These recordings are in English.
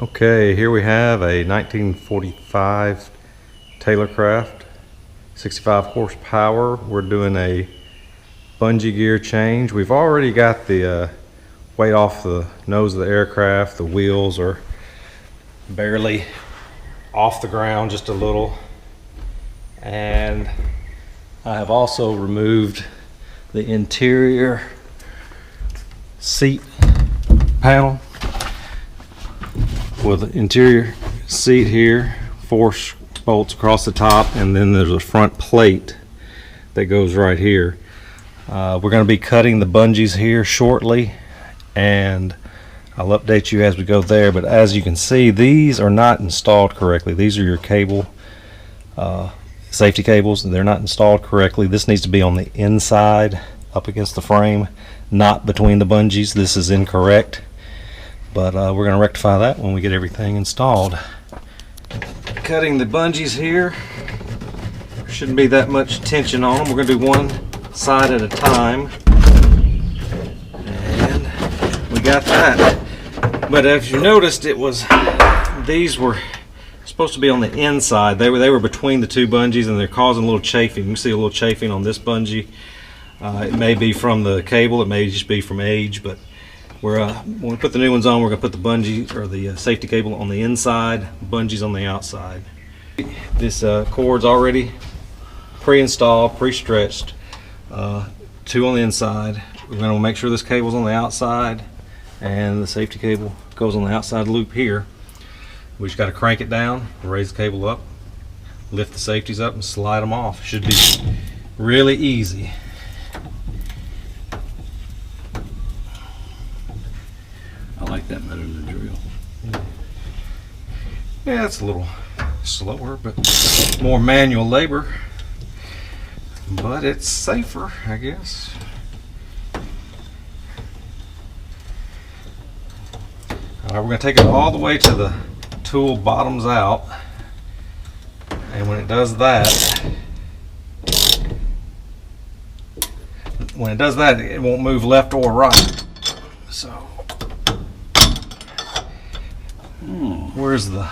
Okay, here we have a 1945 Taylorcraft, 65 horsepower. We're doing a bungee gear change. We've already got the weight off the nose of the aircraft. The wheels are barely off the ground, just a little. And I have also removed the interior seat panel with the interior seat here, 4 bolts across the top, and then there's a front plate that goes right here. We're going to be cutting the bungees here shortly, and I'll update you as we go there. But as you can see, these are not installed correctly. These are your cable safety cables. They're not installed correctly. This needs to be on the inside up against the frame, not between the bungees. This is incorrect, but we're going to rectify that when we get everything installed. Cutting the bungees here, shouldn't be that much tension on them. We're going to do one side at a time, and we got that. But as you noticed, these were supposed to be on the inside. They were between the two bungees, and they're causing a little chafing. You can see a little chafing on this bungee. It may be from the cable, it may just be from age, but when we put the new ones on, we're going to put the bungee or the safety cable on the inside, bungees on the outside. This cord's already pre-installed, pre-stretched. 2 on the inside. We're going to make sure this cable's on the outside, and the safety cable goes on the outside loop here. We just got to crank it down, raise the cable up, lift the safeties up, and slide them off. Should be really easy. I like that better than the drill. Yeah, it's a little slower, but more manual labor. But it's safer, I guess. Alright, we're going to take it all the way to the tool bottoms out. And when it does that, it won't move left or right. So, where's the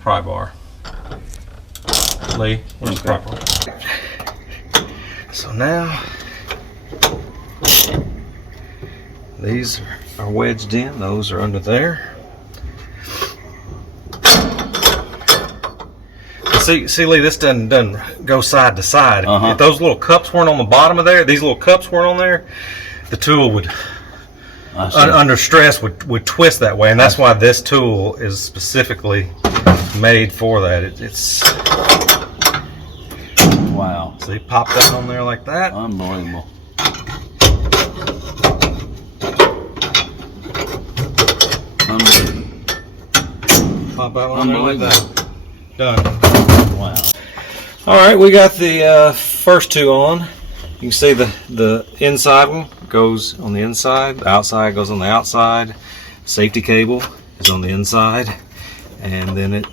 pry bar? Lee, where's the pry bar? So now, these are wedged in, those are under there. See, Lee, this doesn't go side to side. If those little cups weren't on the bottom of there, these little cups weren't on there, the tool would, under stress, would twist that way, and that's why this tool is specifically made for that. It's wow. See, pop that on there like that. Unbelievable. Pop that one on there like that. Done. Wow. Alright, we got the first 2 on. You can see the inside one goes on the inside, the outside goes on the outside. Safety cable is on the inside, and then it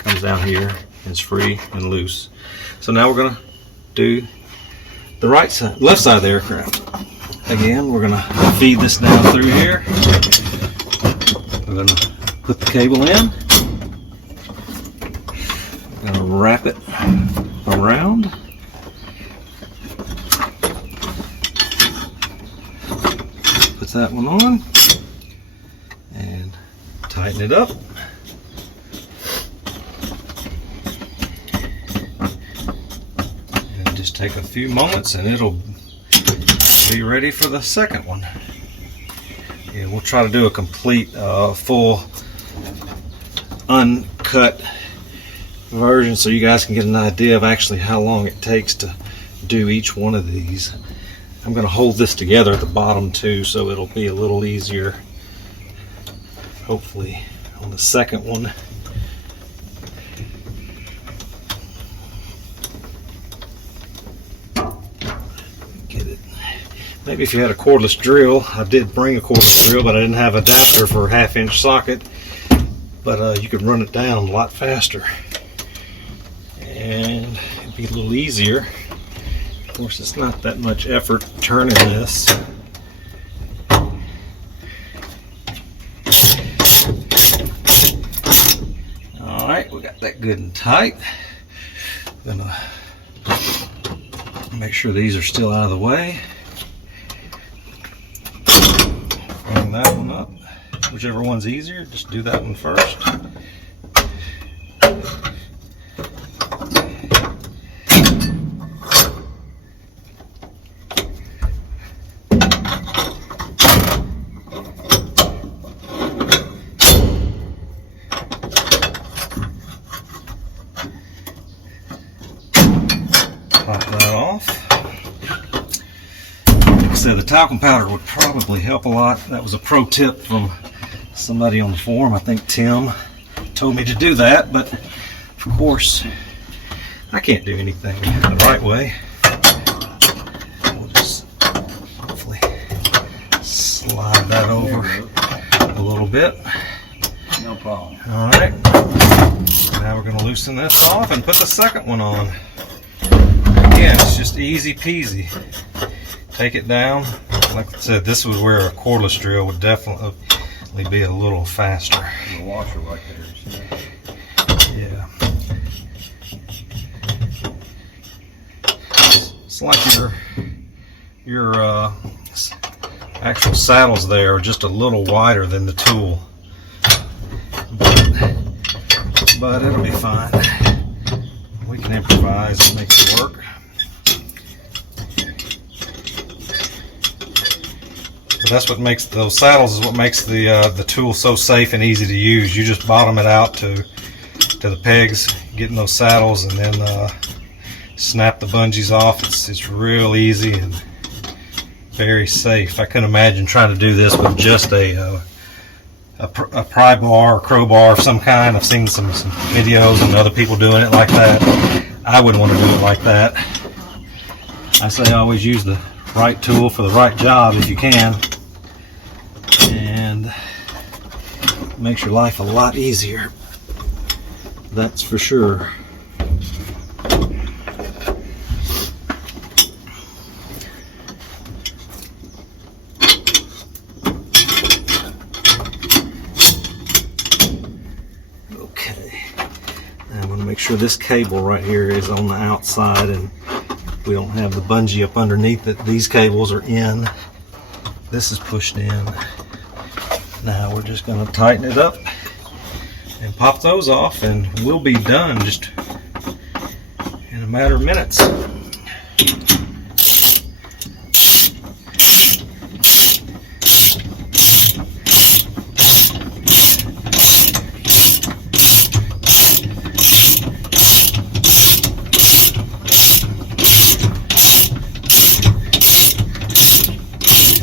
comes down here and it's free and loose. So now we're going to do the left side of the aircraft. Again, we're going to feed this down through here. We're going to put the cable in. We're going to wrap it around. Put that one on and tighten it up. And just take a few moments and it'll be ready for the second one. Yeah, we'll try to do a complete full uncut version so you guys can get an idea of actually how long it takes to do each one of these. I'm going to hold this together at the bottom too, so it'll be a little easier hopefully on the second one. Get it. Maybe if you had a cordless drill. I did bring a cordless drill, but I didn't have an adapter for a 1/2-inch socket, but you could run it down a lot faster and it'd be a little easier. Of course, it's not that much effort turning this. good and tight. Gonna make sure these are still out of the way. Bring that one up. Whichever one's easier, just do that one first. Pop that off. Like I said, the talcum powder would probably help a lot. That was a pro tip from somebody on the forum. I think Tim told me to do that, but of course I can't do anything the right way. We'll just hopefully slide that over a little bit. No problem. All right, now we're going to loosen this off and put the second one on. Again, it's just easy peasy. Take it down. Like I said, this was where a cordless drill would definitely be a little faster. The washer right there. Yeah. It's like your actual saddles there are just a little wider than the tool, but it'll be fine. We can improvise and make it work. That's what makes those saddles is what makes the tool so safe and easy to use. You just bottom it out to the pegs, getting those saddles, and then snap the bungees off. It's real easy and very safe. I couldn't imagine trying to do this with just a pry bar or crowbar of some kind. I've seen some videos and other people doing it like that. I wouldn't want to do it like that. I say always use the right tool for the right job if you can, and makes your life a lot easier, that's for sure. Okay, I'm going to make sure this cable right here is on the outside and we don't have the bungee up underneath that these cables are in. This is pushed in. Now we're just going to tighten it up and pop those off, and we'll be done just in a matter of minutes.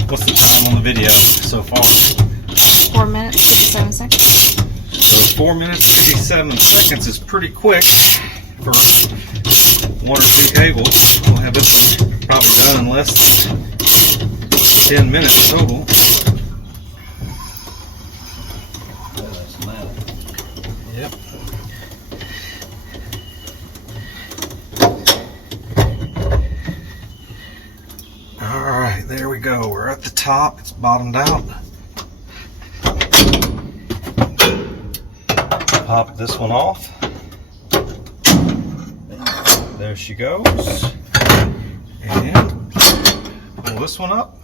What's the time on the video so far? 4 minutes, 57 seconds. So 4 minutes, 57 seconds is pretty quick for 1 or 2 cables. We'll have this one probably done in less than 10 minutes total. Yep. Alright, there we go. We're at the top. It's bottomed out. Pop this one off. There she goes. And pull this one up.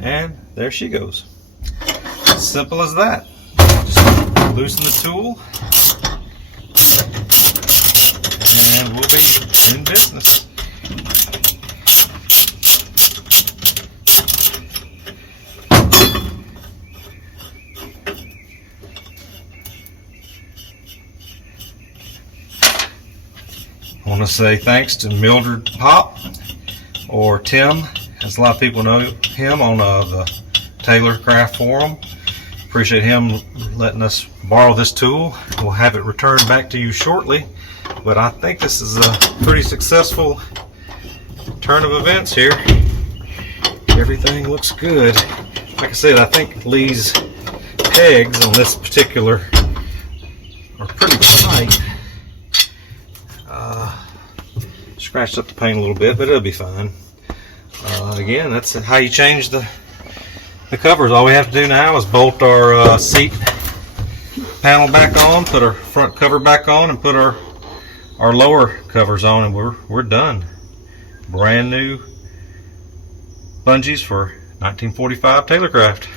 And there she goes. Simple as that. Just loosen the tool. And we'll be in business. I want to say thanks to Mildred Pop, or Tim, as a lot of people know him on the Taylorcraft forum. Appreciate him letting us borrow this tool. We'll have it returned back to you shortly, but I think this is a pretty successful turn of events here. Everything looks good. Like I said, I think Lee's pegs on this particular are pretty tight. Scratched up the paint a little bit, but it'll be fine. Again, that's how you change the the covers. All we have to do now is bolt our seat panel back on, put our front cover back on, and put our lower covers on, and we're done. Brand new bungees for 1945 Taylorcraft.